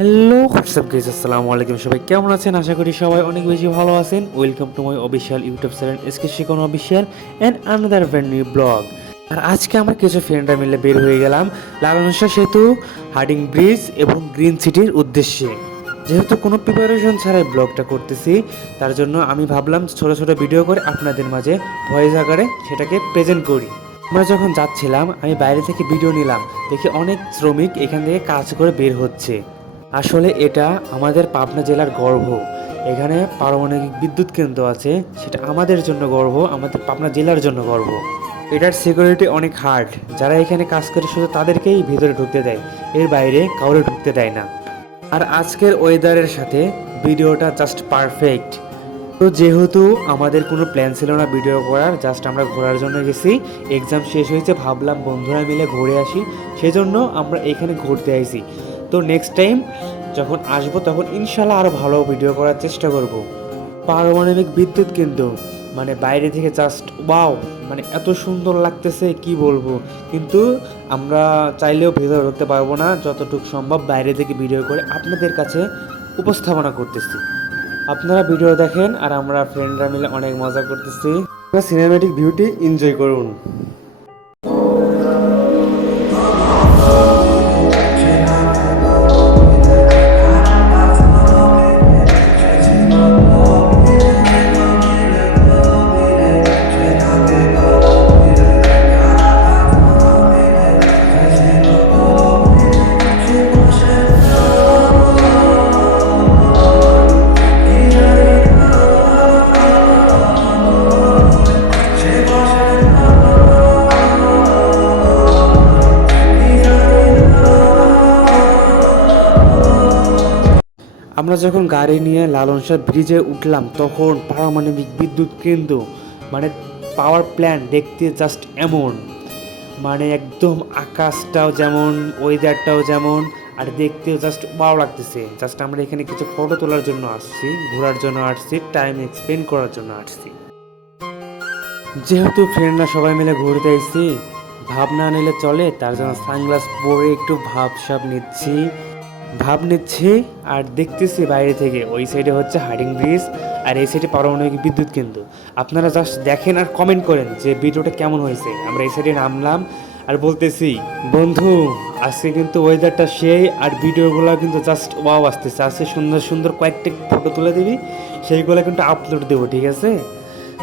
Hello WhatsApp guys আসসালামু আলাইকুম সবাই কেমন আছেন? আশা করি সবাই অনেক বেশি ভালো আছেন। Welcome to my official YouTube channel SK Shikon official and another brand new blog আর আজকে আমরা কিছু ফ্রেন্ডরা মিলে বের হয়ে গেলাম লালনসা সেতু হার্ডিং ব্রিজ এবং গ্রিন সিটির উদ্দেশ্যে। যেহেতু কোনো প্রিপারেশন ছাড়াই ব্লগটা করতেছি, তার জন্য আমি ভাবলাম ছোট ছোট ভিডিও করে আপনাদের মাঝে ভয়েস আকারে সেটাকে প্রেজেন্ট করি। আমরা যখন যাচ্ছিলাম, আমি বাইরে থেকে ভিডিও নিলাম, দেখি অনেক শ্রমিক এখান থেকে কাজ করে বের হচ্ছে। আসলে এটা আমাদের পাবনা জেলার গর্ব এখানে পারমাণবিক বিদ্যুৎ কেন্দ্র আছে, সেটা আমাদের জন্য গর্ব আমাদের পাবনা জেলার জন্য গর্ব এটার সিকিউরিটি অনেক হার্ড যারা এখানে কাজ করে শুধু তাদেরকেই ভিতরে ঢুকতে দেয়, এর বাইরে কাউরে ঢুকতে দেয় না। আর আজকের ওয়েদারের সাথে ভিডিওটা জাস্ট পারফেক্ট তো যেহেতু আমাদের কোনো প্ল্যান ছিল না ভিডিও করার জাস্ট আমরা ঘোরার জন্য গেছি এক্সাম শেষ হয়েছে, ভাবলাম বন্ধুরা মিলে ঘুরে আসি, সেজন্য আমরা এখানে ঘুরতে আইছি। তো নেক্সট টাইম যখন আসব তখন ইনশাল্লাহ আরও ভালো ভিডিও করার চেষ্টা করব। পারমাণবিক বিদ্যুৎ কেন্দ্র মানে বাইরে থেকে জাস্ট ওয়াও মানে এত সুন্দর লাগতেছে, কি বলব? কিন্তু আমরা চাইলেও ভেতরে ঢুকতে পারব না, যতটুকু সম্ভব বাইরে থেকে ভিডিও করে আপনাদের কাছে উপস্থাপনা করতেছি। আপনারা ভিডিও দেখেন আর আমরা ফ্রেন্ডরা মিলে অনেক মজা করতেছি। সিনেমেটিক ভিউটি এনজয় করুন। আমরা যখন গাড়ি নিয়ে লালন শাহ ব্রিজে উঠলাম, তখন পারমাণবিক বিদ্যুৎ কেন্দ্র মানে পাওয়ার প্ল্যান্ট দেখতে জাস্ট এমন। মানে একদম আকাশটাও যেমন ওয়েদারটাও যেমন, আর দেখতেও জাস্ট ভালো লাগতেছে। জাস্ট আমরা এখানে কিছু ফটো তোলার জন্য আসছি, ঘোরার জন্য আসছি টাইম এক্সপেন্ড করার জন্য আসছি। যেহেতু ফ্রেন্ডরা সবাই মিলে ঘুরতে এসেছি ভাব না নিলে চলে, তার জন্য সানগ্লাস পরে একটু ভাব সাব নিচ্ছি। ভাব নিচ্ছে আর দেখতেছি বাইরে থেকে। ওই সাইডে হচ্ছে হার্ডিং ব্রিজ আর এই সাইডে পারমাণবিক বিদ্যুৎ কেন্দ্র। আপনারা জাস্ট দেখেন আর কমেন্ট করেন যে ভিডিওটা কেমন হয়েছে। আমরা এই সাইডে নামলাম আর বলতেছি, বন্ধু, আজকে কিন্তু ওয়েদারটা সেই আর ভিডিওগুলো কিন্তু জাস্ট ওয়াও আসতেছে। আজকে সুন্দর সুন্দর কয়েকটা ফটো তুলে দিবি, সেইগুলো কিন্তু আপলোড দেবো, ঠিক আছে?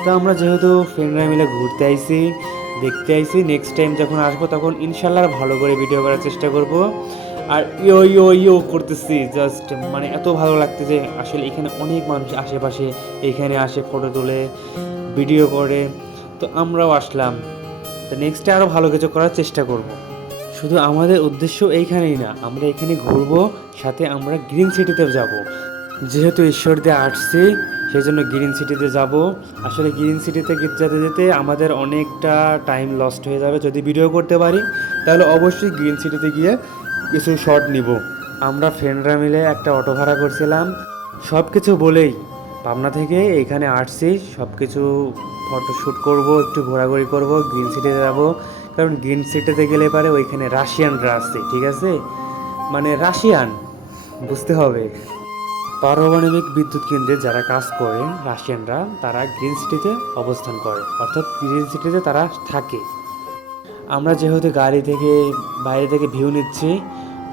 তো আমরা যেহেতু ফ্রেন্ডরা মিলে ঘুরতে আইছি, দেখতে আইছি নেক্সট টাইম যখন আসব তখন ইনশাল্লাহ ভালো করে ভিডিও করার চেষ্টা করব। আর ইয়ো ইয়ো ইয়ো করতেছি জাস্ট মানে এত ভালো লাগতেছে আসলে এখানে অনেক মানুষ আশেপাশে, এখানে আসে ফটো তোলে ভিডিও করে। তো আমরাও আসলাম। তো নেক্সটে আরও ভালো কিছু করার চেষ্টা করব। শুধু আমাদের উদ্দেশ্য এইখানেই না, আমরা এখানে ঘুরবো, সাথে আমরা গ্রিন সিটিতেও যাব। যেহেতু ঈশ্বর দিয়ে আসছি সেই জন্য গ্রিন সিটিতে যাব। আসলে গ্রিন সিটিতে যেতে যেতে আমাদের অনেকটা টাইম লস্ট হয়ে যাবে। যদি ভিডিও করতে পারি, তাহলে অবশ্যই গ্রিন সিটিতে গিয়ে কিছু শর্ট নিব। আমরা ফ্রেন্ডরা মিলে একটা অটো ভাড়া করছিলাম। সব কিছু বলেই পাবনা থেকে এখানে আসছি। সব কিছু ফটোশ্যুট করব, একটু ঘোরাঘুরি করব গ্রিন সিটে যাব। কারণ গ্রিন সিটিতে গেলে পারে ওইখানে রাশিয়ানরা আসছে, ঠিক আছে? মানে রাশিয়ান, বুঝতে হবে। পারমাণবিক বিদ্যুৎ কেন্দ্রে যারা কাজ করে রাশিয়ানরা, তারা গ্রিন সিটিতে অবস্থান করে। অর্থাৎ গ্রিন সিটিতে তারা থাকে। আমরা যেহেতু গাড়ি থেকে বাইরে থেকে ভিউ নিচ্ছি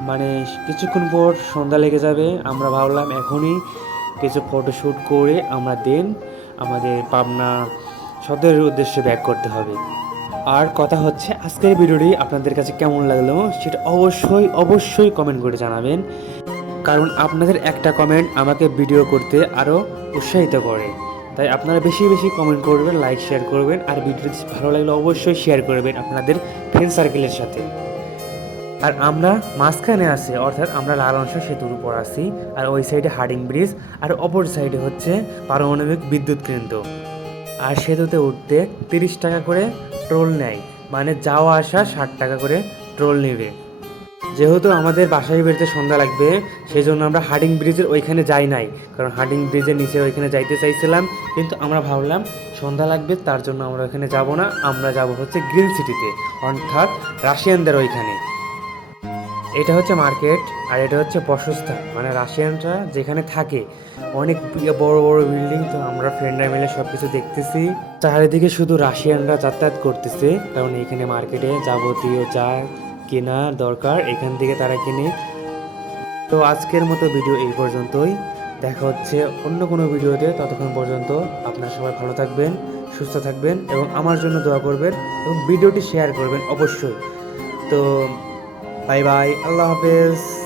মানে কিছুক্ষণ পর সন্ধ্যা লেগে যাবে, আমরা ভাবলাম এখনই কিছু ফটোশ্যুট করে আমরা দেন আমাদের পাবনা সদরের উদ্দেশ্যে ব্যাক করতে হবে। আর কথা হচ্ছে, আজকের ভিডিওটি আপনাদের কাছে কেমন লাগল সেটা অবশ্যই অবশ্যই কমেন্ট করে জানাবেন। কারণ আপনাদের একটা কমেন্ট আমাকে ভিডিও করতে আরও উৎসাহিত করে। তাই আপনারা বেশি বেশি কমেন্ট করবেন লাইক শেয়ার করবেন, আর ভিডিওটি ভালো লাগলে অবশ্যই শেয়ার করবেন আপনাদের ফ্রেন্ড সার্কেলের সাথে। আর আমরা মাঝখানে আছি, অর্থাৎ আমরা লালনসা সেতুর উপর আছি, আর ওই সাইডে হার্ডিং ব্রিজ আর অপর সাইডে হচ্ছে পারমাণবিক বিদ্যুৎ কেন্দ্র। আর সেতুতে উঠতে তিরিশ টাকা করে টোল নেয় মানে যাওয়া আসা ষাট টাকা করে টোল নেবে। যেহেতু আমাদের বাসায় বেরোতে সন্ধ্যা লাগবে সেই জন্য আমরা হার্ডিং ব্রিজের ওইখানে যাই নাই। কারণ হার্ডিং ব্রিজের নিচে ওইখানে যাইতে চাইছিলাম, কিন্তু আমরা ভাবলাম সন্ধ্যা লাগবে, তার জন্য আমরা ওইখানে যাব না। আমরা যাব হচ্ছে গ্রিন সিটিতে, অর্থাৎ রাশিয়ানদের ওইখানে। এটা হচ্ছে মার্কেট, আর এটা হচ্ছে বসস্থান। মানে রাশিয়ানরা যেখানে থাকে, অনেক বড় বড় বিল্ডিং, তো আমরা ফ্রেন্ডরা মিলে সব কিছু দেখতেছি। চারিদিকে শুধু রাশিয়ানরা যাতায়াত করতেছে, কারণ এখানে মার্কেটে যাবতীয় যা কেনা দরকার, এখান থেকে তারা কিনে। তো আজকের মতো ভিডিও এই পর্যন্তই। দেখা হচ্ছে অন্য কোনো ভিডিওতে। ততক্ষণ পর্যন্ত আপনারা সবাই ভালো থাকবেন, সুস্থ থাকবেন এবং আমার জন্য দোয়া করবেন এবং ভিডিওটি শেয়ার করবেন অবশ্যই। তো বাই বাই আল্লাহ হাফেজ।